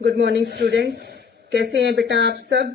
Good morning students, कैसे हैं बेटा आप सब।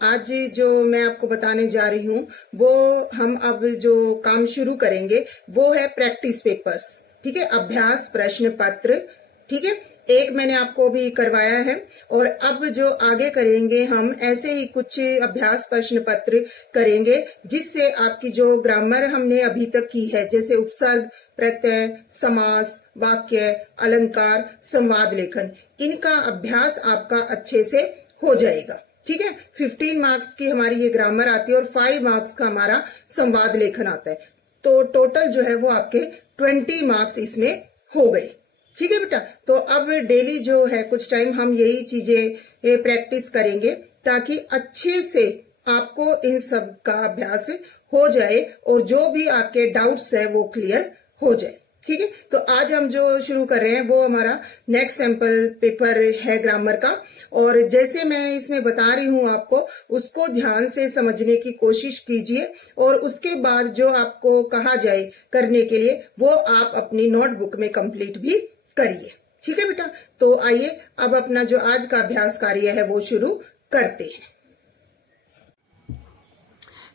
आज जो मैं आपको बताने जा रही हूँ वो हम अब जो काम शुरू करेंगे वो है प्रैक्टिस पेपर्स। ठीक है, अभ्यास प्रश्न पत्र। ठीक है, एक मैंने आपको भी करवाया है और अब जो आगे करेंगे हम ऐसे ही कुछ अभ्यास प्रश्न पत्र करेंगे जिससे आपकी जो ग्रामर हमने अभी तक की है, जैसे उपसर्ग, प्रत्यय, समास, वाक्य, अलंकार, संवाद लेखन, इनका अभ्यास आपका अच्छे से हो जाएगा। ठीक है, 15 मार्क्स की हमारी ये ग्रामर आती है और 5 मार्क्स का हमारा संवाद लेखन आता है, तो टोटल जो है वो आपके 20 मार्क्स इसमें हो गए। ठीक है बेटा, तो अब डेली जो है कुछ टाइम हम यही चीजें प्रैक्टिस करेंगे ताकि अच्छे से आपको इन सब का अभ्यास हो जाए और जो भी आपके डाउट्स है वो क्लियर हो जाए। ठीक है, तो आज हम जो शुरू कर रहे हैं वो हमारा नेक्स्ट सैंपल पेपर है ग्रामर का, और जैसे मैं इसमें बता रही हूँ आपको उसको ध्यान से समझने की कोशिश कीजिए और उसके बाद जो आपको कहा जाए करने के लिए वो आप अपनी नोटबुक में कंप्लीट भी करिए। ठीक है बेटा, तो आइए अब अपना जो आज का अभ्यास कार्य है वो शुरू करते हैं।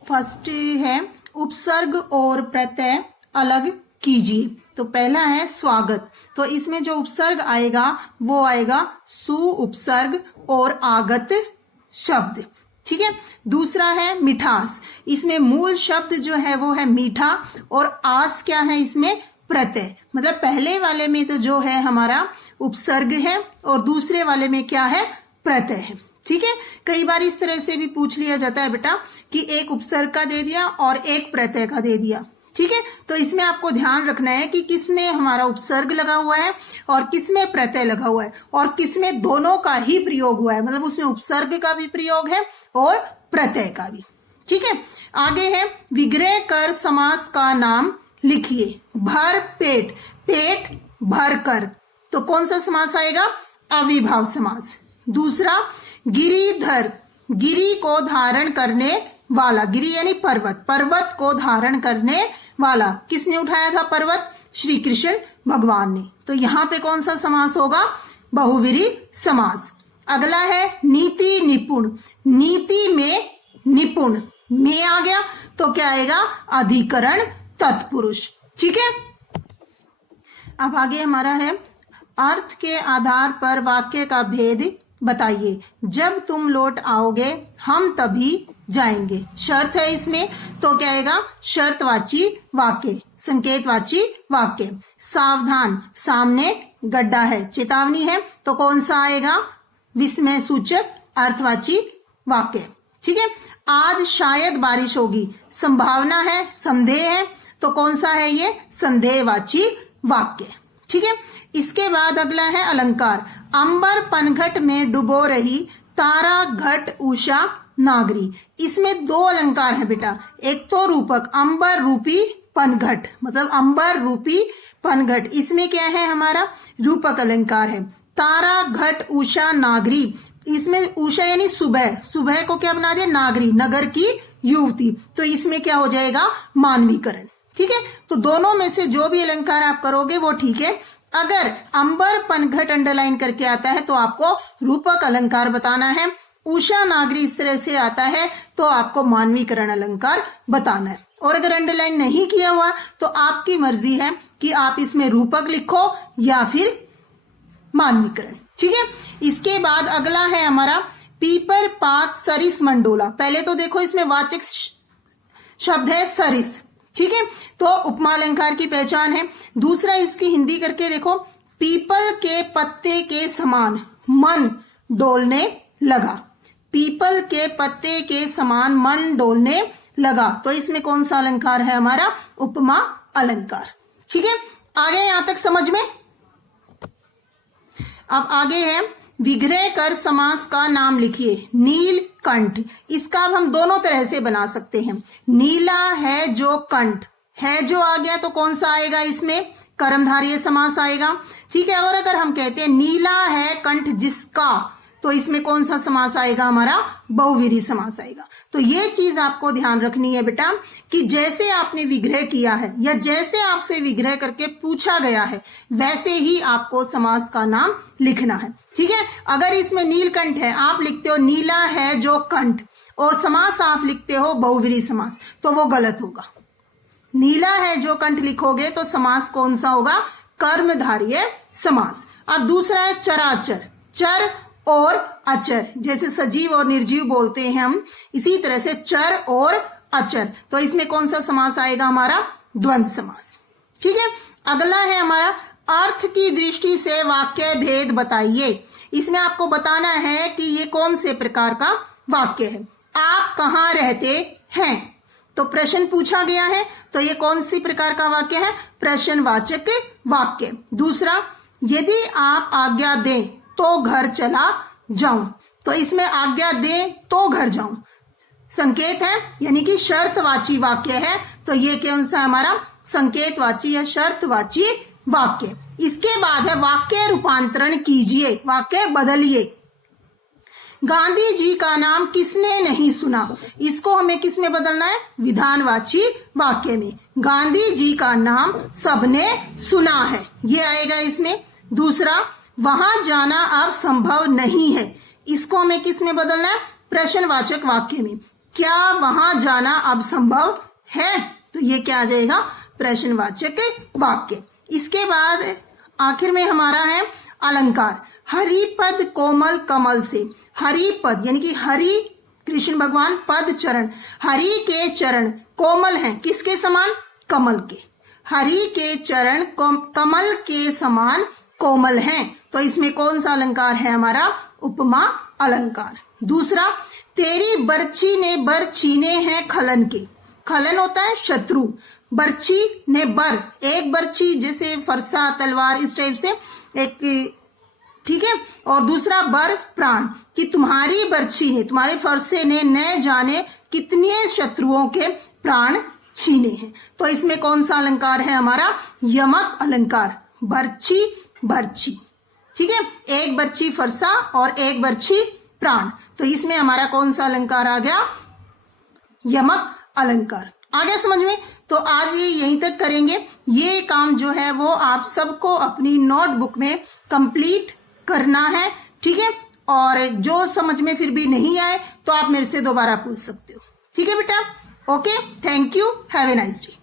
फर्स्ट है उपसर्ग और प्रत्यय अलग कीजिए। तो पहला है स्वागत, तो इसमें जो उपसर्ग आएगा वो आएगा सु उपसर्ग और आगत शब्द। ठीक है, दूसरा है मिठास, इसमें मूल शब्द जो है वो है मीठा और आस क्या है इसमें प्रत्यय, मतलब पहले वाले में तो जो है हमारा उपसर्ग है और दूसरे वाले में क्या है प्रत्यय है। ठीक है, कई बार इस तरह से भी पूछ लिया जाता है बेटा कि एक उपसर्ग का दे दिया और एक प्रत्यय का दे दिया। ठीक है, तो इसमें आपको ध्यान रखना है कि किसमें हमारा उपसर्ग लगा हुआ है और किसमें प्रत्यय लगा हुआ है और किसमें दोनों का ही प्रयोग हुआ है, मतलब उसमें उपसर्ग का भी प्रयोग है और प्रत्यय का भी। ठीक है, आगे है विग्रह कर समास का नाम लिखिए। भर पेट, पेट भर कर, तो कौन सा समास आएगा? अविभाव समास। दूसरा गिरिधर, गिरी को धारण करने वाला, गिरी यानी पर्वत, पर्वत को धारण करने वाला, किसने उठाया था पर्वत? श्री कृष्ण भगवान ने, तो यहां पे कौन सा समास होगा? बहुव्रीहि समास। अगला है नीति निपुण, नीति में निपुण में आ गया तो क्या आएगा? अधिकरण तत्पुरुष। ठीक है, अब आगे हमारा है अर्थ के आधार पर वाक्य का भेद बताइए। जब तुम लौट आओगे हम तभी जाएंगे, शर्त है इसमें, तो क्या आएगा? शर्तवाची वाक्य, संकेतवाची वाक्य। सावधान, सामने गड्ढा है, चेतावनी है, तो कौन सा आएगा? विस्मय सूचक अर्थवाची वाक्य। ठीक है, आज शायद बारिश होगी, संभावना है, संदेह है, तो कौन सा है ये? संदेहवाची वाक्य। ठीक है, इसके बाद अगला है अलंकार। अंबर पनघट में डुबो रही, तारा घट उषा नागरी। इसमें दो अलंकार है बेटा, एक तो रूपक अंबर रूपी पनघट, मतलब अंबर रूपी पनघट, इसमें क्या है हमारा? रूपक अलंकार है। तारा घट उषा नागरी, इसमें उषा यानी सुबह, सुबह को क्या बना दिया? नागरी, नगर की युवती, तो इसमें क्या हो जाएगा? मानवीकरण। ठीक है, तो दोनों में से जो भी अलंकार आप करोगे वो ठीक है। अगर अंबर पनघट अंडरलाइन करके आता है तो आपको रूपक अलंकार बताना है, उषा नागरी इस तरह से आता है तो आपको मानवीकरण अलंकार बताना है, और अगर अंडरलाइन नहीं किया हुआ तो आपकी मर्जी है कि आप इसमें रूपक लिखो या फिर मानवीकरण। ठीक है, इसके बाद अगला है हमारा पीपर पात सरिस मंडोला। पहले तो देखो इसमें वाचक शब्द है सरिस, ठीक है, तो उपमा अलंकार की पहचान है। दूसरा इसकी हिंदी करके देखो, पीपल के पत्ते के समान मन डोलने लगा, पीपल के पत्ते के समान मन डोलने लगा, तो इसमें कौन सा अलंकार है हमारा? उपमा अलंकार। ठीक है, आगे यहां तक समझ में। अब आगे है विग्रह कर समास का नाम लिखिए। नीलकंठ, इसका अब हम दोनों तरह से बना सकते हैं। नीला है जो कंठ, है जो आ गया तो कौन सा आएगा इसमें? कर्मधारय समास आएगा। ठीक है, और अगर हम कहते हैं नीला है कंठ जिसका, तो इसमें कौन सा समास आएगा हमारा, बहुव्रीहि समास आएगा। तो ये चीज आपको ध्यान रखनी है बेटा कि जैसे आपने विग्रह किया है या जैसे आपसे विग्रह करके पूछा गया है वैसे ही आपको समास का नाम लिखना है, ठीक है। अगर इसमें नीलकंठ है, आप लिखते हो नीला है जो कंठ, और समास आप लिखते हो बहुव्रीहि समास, तो वो गलत होगा। नीला है जो कंठ लिखोगे तो समास कौन सा होगा, कर्मधारय समास। अब दूसरा है चराचर, चर और अचर, जैसे सजीव और निर्जीव बोलते हैं हम, इसी तरह से चर और अचर, तो इसमें कौन सा समास आएगा हमारा, द्वंद्व समास, ठीक है। अगला है हमारा अर्थ की दृष्टि से वाक्य भेद बताइए। इसमें आपको बताना है कि ये कौन से प्रकार का वाक्य है। आप कहाँ रहते हैं, तो प्रश्न पूछा गया है, तो ये कौन सी प्रकार का वाक्य है, प्रश्नवाचक वाक्य। दूसरा, यदि आप आज्ञा दें तो घर चला जाऊं, तो इसमें आज्ञा दें तो घर जाऊं संकेत है, यानी कि शर्तवाची वाक्य है, तो ये कौन सा हमारा, संकेतवाची या शर्तवाची वाक्य। इसके बाद है वाक्य रूपांतरण कीजिए, वाक्य बदलिए। गांधी जी का नाम किसने नहीं सुना, इसको हमें किस में बदलना है, विधानवाची वाक्य में। गांधी जी का नाम सबने सुना है, ये आएगा इसमें। दूसरा, वहां जाना अब संभव नहीं है, इसको हमें किस में बदलना है, प्रश्नवाचक वाक्य में। क्या वहां जाना अब संभव है, तो ये क्या आ जाएगा, प्रश्नवाचक वाक्य। इसके बाद आखिर में हमारा है अलंकार। हरिपद कोमल कमल से, हरिपद यानी कि हरि कृष्ण भगवान, पद चरण, हरि के चरण कोमल हैं, किसके समान, कमल के। हरि के चरण कमल के समान कोमल हैं, तो इसमें कौन सा अलंकार है हमारा, उपमा अलंकार। दूसरा, तेरी बर्छी ने बर छीने हैं खलन के, खलन होता है शत्रु, बर्छी ने बर, एक बर्छी जैसे फरसा तलवार इस टाइप से एक, ठीक है, और दूसरा बर प्राण, कि तुम्हारी बर्छी ने, तुम्हारे फरसे ने न जाने कितने शत्रुओं के प्राण छीने हैं, तो इसमें कौन सा अलंकार है हमारा, यमक अलंकार। बर्छी बर्छी, ठीक है, एक बर्छी फरसा और एक बर्छी प्राण, तो इसमें हमारा कौन सा अलंकार आ गया, यमक अलंकार। आ गया समझ में। तो आज ये यहीं तक करेंगे, ये काम जो है वो आप सबको अपनी नोटबुक में कंप्लीट करना है, ठीक है। और जो समझ में फिर भी नहीं आए तो आप मेरे से दोबारा पूछ सकते हो, ठीक है बेटा। Okay, thank you, have a nice day.